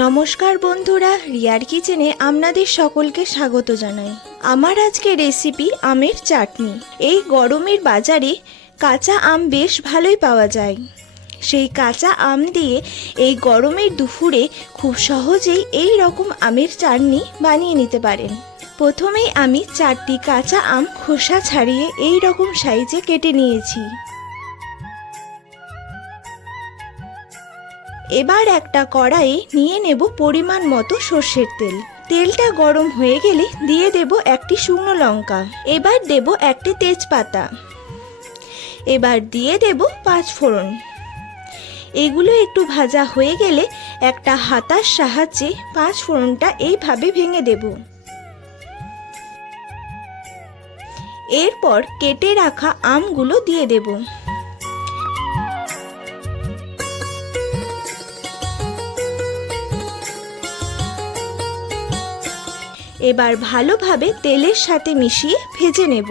নমস্কার বন্ধুরা, রিয়ার কিচেনে আপনাদের সকলকে স্বাগত জানাই। আমার আজকে রেসিপি আমের চাটনি। এই গরমের বাজারে কাঁচা আম বেশ ভালোই পাওয়া যায়। সেই কাঁচা আম দিয়ে এই গরমের দুপুরে খুব সহজেই এই রকম আমের চাটনি বানিয়ে নিতে পারেন। প্রথমেই আমি 4টি কাঁচা আম খোসা ছাড়িয়ে এই রকম সাইজে কেটে নিয়েছি। এবার একটা কড়াইয়ে নিয়ে নেব পরিমাণ মতো সর্ষের তেল। তেলটা গরম হয়ে গেলে দিয়ে দেব একটি শুকনো লঙ্কা, এবার দেব একটি তেজপাতা, এবার দিয়ে দেব 5 ফোড়ন। এগুলো একটু ভাজা হয়ে গেলে একটা হাতার সাহায্যে 5 ফোড়নটা এইভাবে ভেঙে দেব। এরপর কেটে রাখা আমগুলো দিয়ে দেব। এবার ভালোভাবে তেলের সাথে মিশিয়ে ভেজে নেব।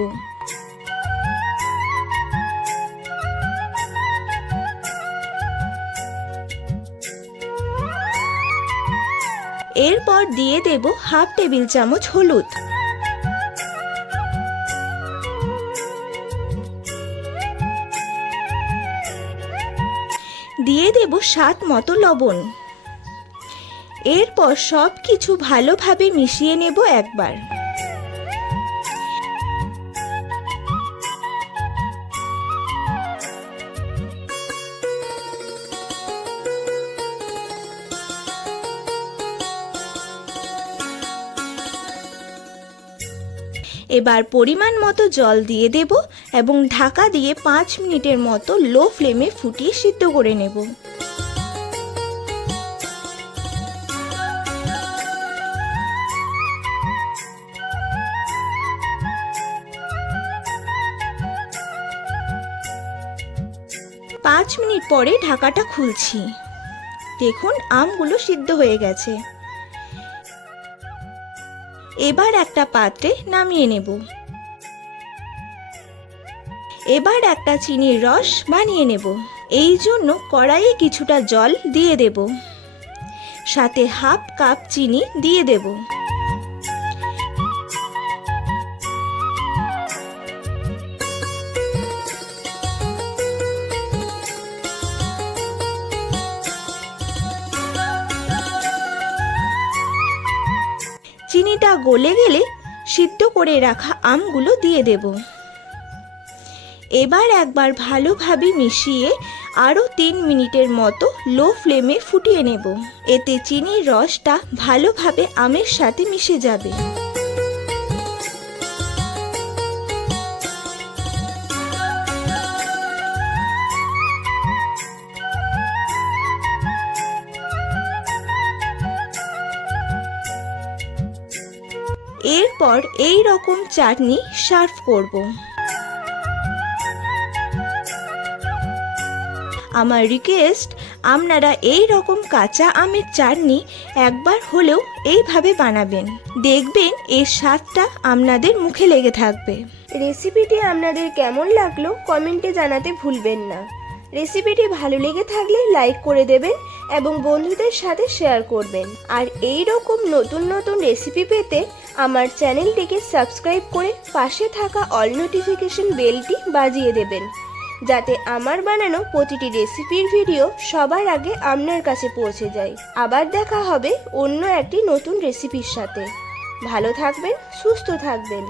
এরপর দিয়ে দেব হাফ টেবিল চামচ হলুদ, দিয়ে দেব স্বাদ মতো লবণ। এরপর সব কিছু ভালোভাবে মিশিয়ে নেব একবার। এবার পরিমাণ মতো জল দিয়ে দেব এবং ঢাকা দিয়ে 5 মিনিটের মতো লো ফ্লেমে ফুটিয়ে সিদ্ধ করে নেব। পাঁচ মিনিট পরে ঢাকাটা খুলছি। দেখুন আমগুলো সিদ্ধ হয়ে গেছে। এবার একটা পাত্রে নামিয়ে নেব। এবার একটা চিনির রস বানিয়ে নেব। এই জন্য কড়াইয়ে কিছুটা জল দিয়ে দেব, সাথে হাফ কাপ চিনি দিয়ে দেব। চিনিটা গলে গেলে সিদ্ধ করে রাখা আমগুলো দিয়ে দেব। এবার একবার ভালোভাবে মিশিয়ে আরও 3 মিনিটের মতো লো ফ্লেমে ফুটিয়ে নেব। এতে চিনির রসটা ভালোভাবে আমের সাথে মিশে যাবে। এরপর এই রকম চাটনি সার্ভ করব। আমার রিকোয়েস্ট, আপনারা এই রকম কাঁচা আমের চাটনি একবার হলেও এইভাবে বানাবেন। দেখবেন এর স্বাদটা আপনাদের মুখে লেগে থাকবে। রেসিপিটি আপনাদের কেমন লাগলো কমেন্টে জানাতে ভুলবেন না। রেসিপিটি ভালো লেগে থাকলে লাইক করে দেবেন এবং বন্ধুদের সাথে শেয়ার করবেন। আর এই রকম নতুন নতুন রেসিপি পেতে আমার চ্যানেলটিকে সাবস্ক্রাইব করে পাশে থাকা অল নোটিফিকেশন বেলটি বাজিয়ে দেবেন, যাতে আমার বানানো প্রতিটি রেসিপির ভিডিও সবার আগে আপনার কাছে পৌঁছে যায়। আবার দেখা হবে অন্য একটি নতুন রেসিপির সাথে। ভালো থাকবেন, সুস্থ থাকবেন।